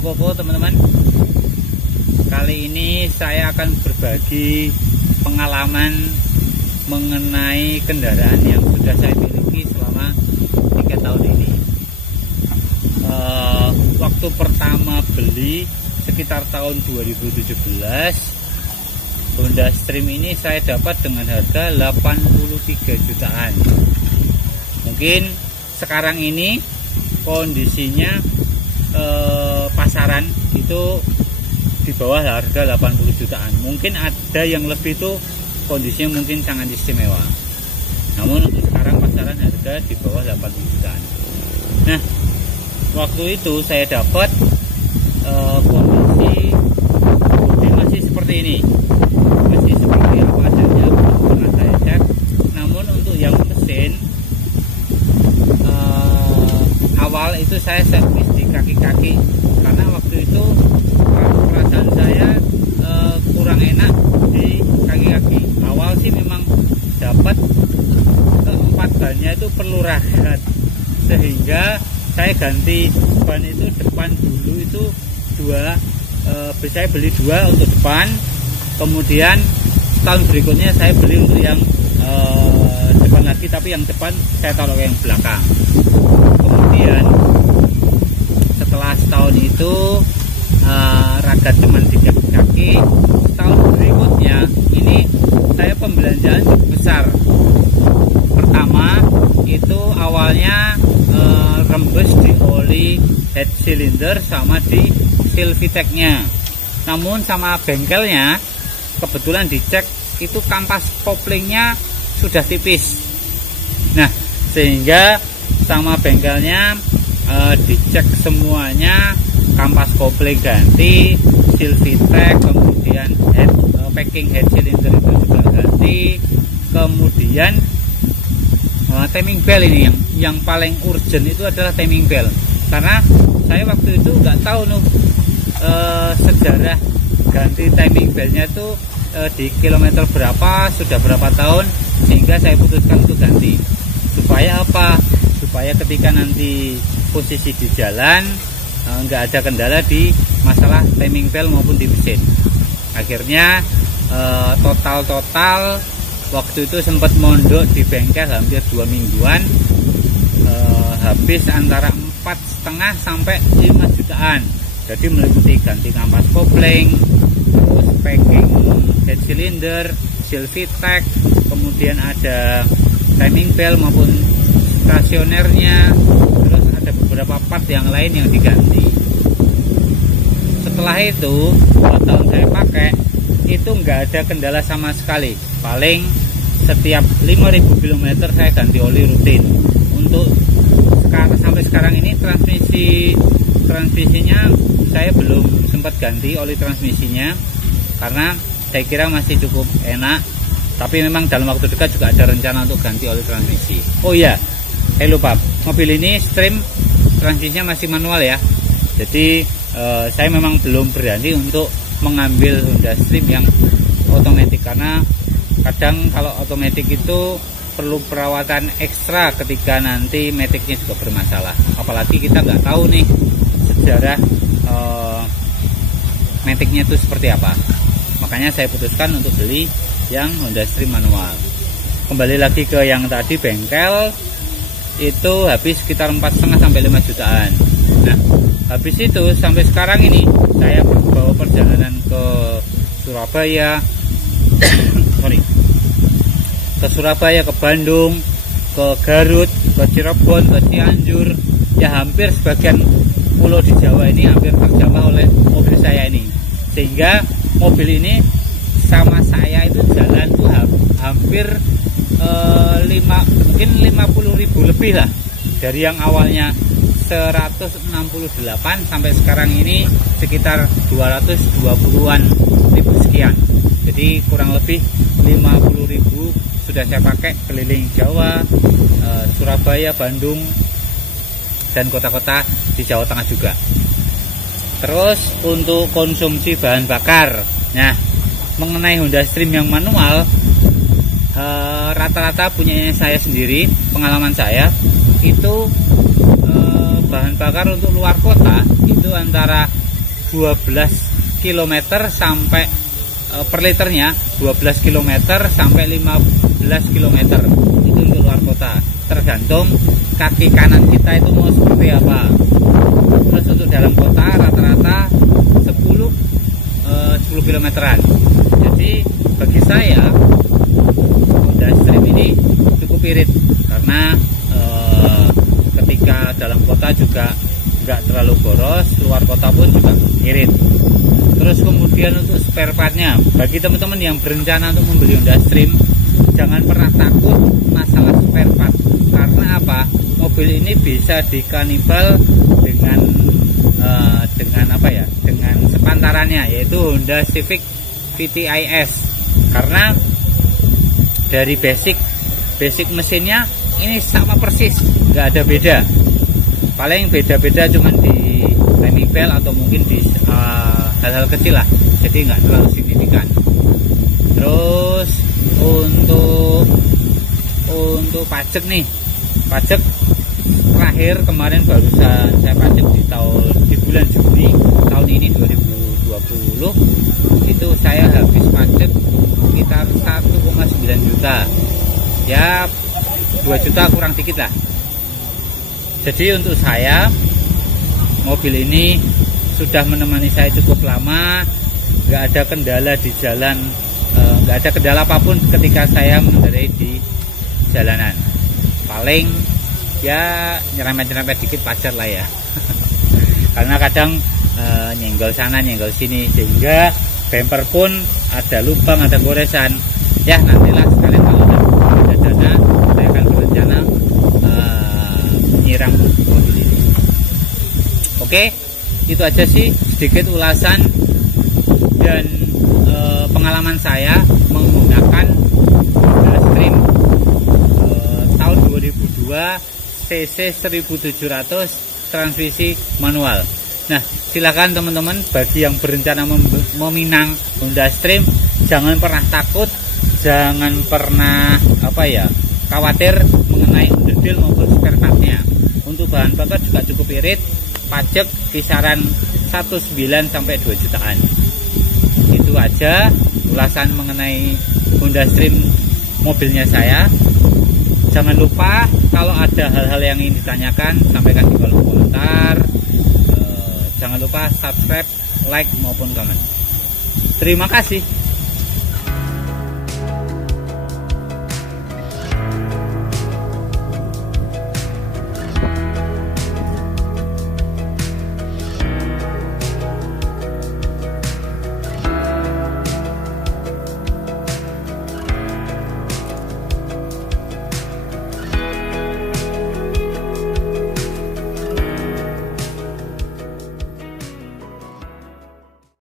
Koko teman-teman. Kali ini saya akan berbagi pengalaman mengenai kendaraan yang sudah saya miliki selama 3 tahun ini. Waktu pertama beli sekitar tahun 2017, Honda Stream ini saya dapat dengan harga 83 jutaan. Mungkin sekarang ini kondisinya pasaran itu di bawah harga 80 jutaan. Mungkin ada yang lebih, itu kondisinya mungkin sangat istimewa. Namun untuk sekarang pasaran harga di bawah 80 jutaan. Nah, waktu itu saya dapat kondisi masih seperti ini, masih seperti apa adanya, pernah saya cek. Namun untuk yang mesin awal itu saya servis di kaki-kaki, karena waktu itu perasaan saya kurang enak di kaki-kaki. Awal sih memang dapat keempat bannya itu perlu ragat, sehingga saya ganti ban itu depan dulu itu saya beli 2 untuk depan, kemudian tahun berikutnya saya beli untuk yang depan lagi, tapi yang depan saya taruh yang belakang. Kemudian setelah setahun itu ragat cuman di kaki. Tahun berikutnya ini saya pembelanjaan cukup besar. Pertama itu awalnya rembes di oli head cylinder sama di seal VTEC-nya. Namun sama bengkelnya kebetulan dicek itu kampas koplingnya sudah tipis. Nah, sehingga sama bengkelnya dicek semuanya, kampas kopling ganti, seal VTEC, kemudian packing head cylinder itu juga ganti, kemudian timing bell ini yang paling urgent itu adalah timing bell, karena saya waktu itu nggak tahu sejarah ganti timing bellnya itu di kilometer berapa, sudah berapa tahun, sehingga saya putuskan untuk ganti. Supaya apa? Supaya ketika nanti posisi di jalan nggak ada kendala di masalah timing bell maupun di mesin. Akhirnya total waktu itu sempat mondok di bengkel hampir 2 mingguan, habis antara 4,5 sampai 5 jutaan. Jadi meliputi ganti kampas kopling, terus packing head cylinder, seal VTEC, kemudian ada timing bell maupun stasionernya, terus ada beberapa part yang lain yang diganti. Setelah itu 2 tahun saya pakai, itu nggak ada kendala sama sekali. Paling setiap 5.000 km saya ganti oli rutin. Untuk sampai sekarang ini transmisinya saya belum sempat ganti oli transmisinya, karena saya kira masih cukup enak. Tapi memang dalam waktu dekat juga ada rencana untuk ganti oli transmisi. Oh iya, saya lupa, mobil ini Stream transmisinya masih manual ya. Jadi saya memang belum berani untuk mengambil Honda Stream yang otomatis, karena kadang kalau otomatis itu perlu perawatan ekstra ketika nanti maticnya juga bermasalah. Apalagi kita nggak tahu nih sejarah maticnya itu seperti apa. Makanya saya putuskan untuk beli yang Honda Stream manual. Kembali lagi ke yang tadi, bengkel itu habis sekitar 4,5 sampai 5 jutaan. Nah, habis itu sampai sekarang ini saya bawa perjalanan ke Surabaya, ke Surabaya, ke Bandung, ke Garut, ke Cirebon, ke Cianjur, ya hampir sebagian pulau di Jawa ini hampir terjamah oleh mobil saya ini. Sehingga mobil ini sama saya itu jalan tuh hampir mungkin 50.000 lebih lah, dari yang awalnya 168 sampai sekarang ini sekitar 220-an ribu sekian. Jadi kurang lebih 50.000 sudah saya pakai keliling Jawa, Surabaya, Bandung, dan kota-kota di Jawa Tengah juga. Terus untuk konsumsi bahan bakar, nah mengenai Honda Stream yang manual, rata-rata punyanya saya sendiri, pengalaman saya itu bahan bakar untuk luar kota itu antara 12 km sampai per liternya 12 km sampai 15 km itu untuk luar kota, tergantung kaki kanan kita itu mau seperti apa. Terus untuk dalam kota rata-rata 10 kilometeran. Jadi bagi saya Honda Stream ini cukup irit karena ketika dalam kota juga nggak terlalu boros, luar kota pun juga irit. Terus kemudian untuk spare partnya, bagi teman-teman yang berencana untuk membeli Honda Stream, jangan pernah takut masalah spare part. Karena apa? Mobil ini bisa dikanibal dengan dengan sepantarannya, yaitu Honda Civic VTIS. Karena dari basic mesinnya ini sama persis, nggak ada beda. Paling beda-beda cuman di timing belt atau mungkin di hal-hal kecil lah, jadi nggak terlalu signifikan. Terus untuk pajak nih, pajak terakhir kemarin barusan saya pajak di bulan Juni tahun ini 2020, itu saya habis pajak sekitar 1,9 juta, ya 2 juta kurang dikit lah. Jadi untuk saya mobil ini sudah menemani saya cukup lama, nggak ada kendala di jalan, nggak ada kendala apapun ketika saya mengendarai di jalanan. Paling ya nyerempet-nyerempet dikit pacar lah ya karena kadang nyenggol sana nyenggol sini, sehingga bumper pun ada lubang, ada goresan. Ya nantilah sekalian kalau ada dana saya akan berencana menyiram mobil ini. Oke, itu aja sih sedikit ulasan dan pengalaman saya menggunakan Honda Stream tahun 2002 cc 1700 transmisi manual. Nah, silakan teman-teman bagi yang berencana meminang Honda Stream, jangan pernah takut, jangan pernah khawatir mengenai underdeal maupun spare partnya. Untuk bahan bakar juga cukup irit, pajak kisaran 19 sampai 2 jutaan. Itu aja ulasan mengenai Honda Stream mobilnya saya. Jangan lupa kalau ada hal-hal yang ingin ditanyakan, sampaikan di kolom komentar. Jangan lupa subscribe, like maupun komen. Terima kasih.